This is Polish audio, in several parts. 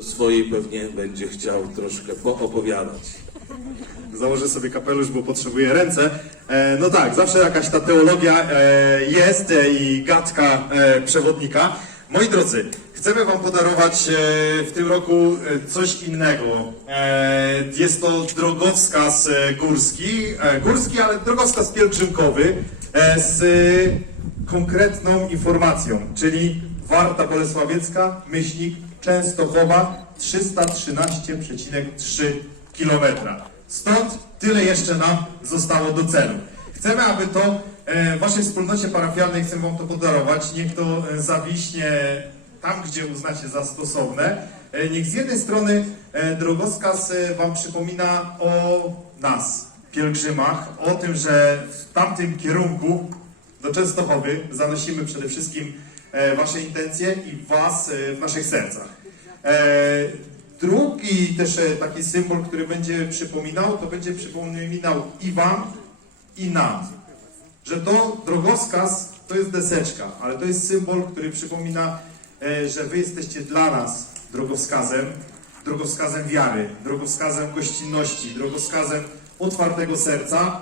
swojej pewnie będzie chciał troszkę poopowiadać. Założę sobie kapelusz, bo potrzebuję ręce. E, no tak, zawsze jakaś ta teologia e, jest e, i gadka e, przewodnika. Moi drodzy, chcemy Wam podarować e, w tym roku e, coś innego. E, jest to drogowskaz e, górski, e, górski, ale drogowskaz pielgrzymkowy e, z e, konkretną informacją, czyli Warta Bolesławiecka, myślnik Częstochowa 313,3 kilometra. Stąd tyle jeszcze nam zostało do celu. Chcemy, aby to e, w Waszej wspólnocie parafialnej, chcemy Wam to podarować. Niech to e, zawiśnie tam, gdzie uznacie za stosowne. E, niech z jednej strony e, drogowskaz e, Wam przypomina o nas, pielgrzymach, o tym, że w tamtym kierunku do Częstochowy zanosimy przede wszystkim e, Wasze intencje i Was e, w naszych sercach. E, Drugi też e, taki symbol, który będzie przypominał, to będzie przypominał i Wam, i nam, że to drogowskaz to jest deseczka, ale to jest symbol, który przypomina, e, że Wy jesteście dla nas drogowskazem, drogowskazem wiary, drogowskazem gościnności, drogowskazem otwartego serca,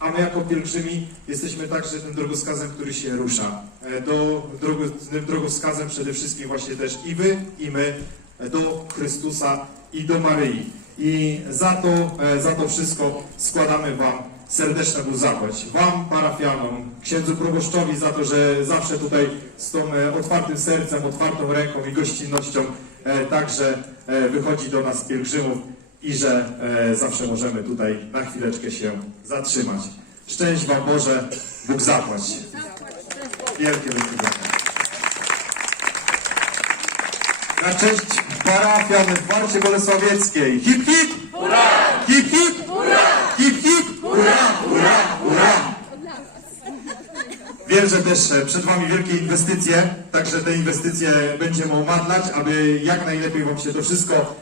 a my jako pielgrzymi jesteśmy także tym drogowskazem, który się rusza. E, Do, drogo, tym drogowskazem przede wszystkim właśnie też i wy, i my e, do Chrystusa i do Maryi. I za to, e, za to wszystko składamy Wam serdeczną zapłać. Wam, parafianom, księdzu proboszczowi za to, że zawsze tutaj z tą otwartym sercem, otwartą ręką i gościnnością także wychodzi do nas pielgrzymów i że e, zawsze możemy tutaj na chwileczkę się zatrzymać. Szczęść Wam Boże, Bóg zapłać. Wielkie wychwycenie. Na cześć parafian w Warcie Bolesławieckiej. Hip hip! Hurra! Hip hip! Hurra! Hip hip! Hurra! Hurra! Hurra! Wiem, że też e, przed Wami wielkie inwestycje, także te inwestycje będziemy omadlać, aby jak najlepiej Wam się to wszystko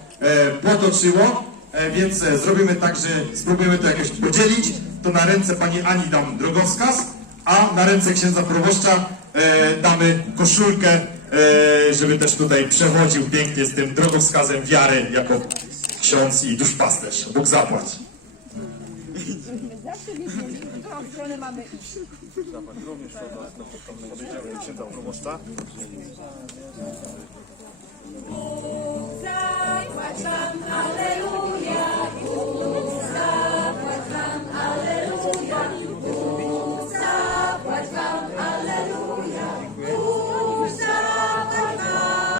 potoczyło. E, więc e, zrobimy tak, że spróbujemy to jakoś podzielić. To na ręce Pani Ani dam drogowskaz, a na ręce księdza proboszcza e, damy koszulkę, e, żeby też tutaj przechodził pięknie z tym drogowskazem wiary jako ksiądz i duszpasterz. Bóg zapłać. Zawsze wiedzieli, w którą stronę mamy iść. Podejdziemy księdza proboszcza. Hashem, Hallelujah.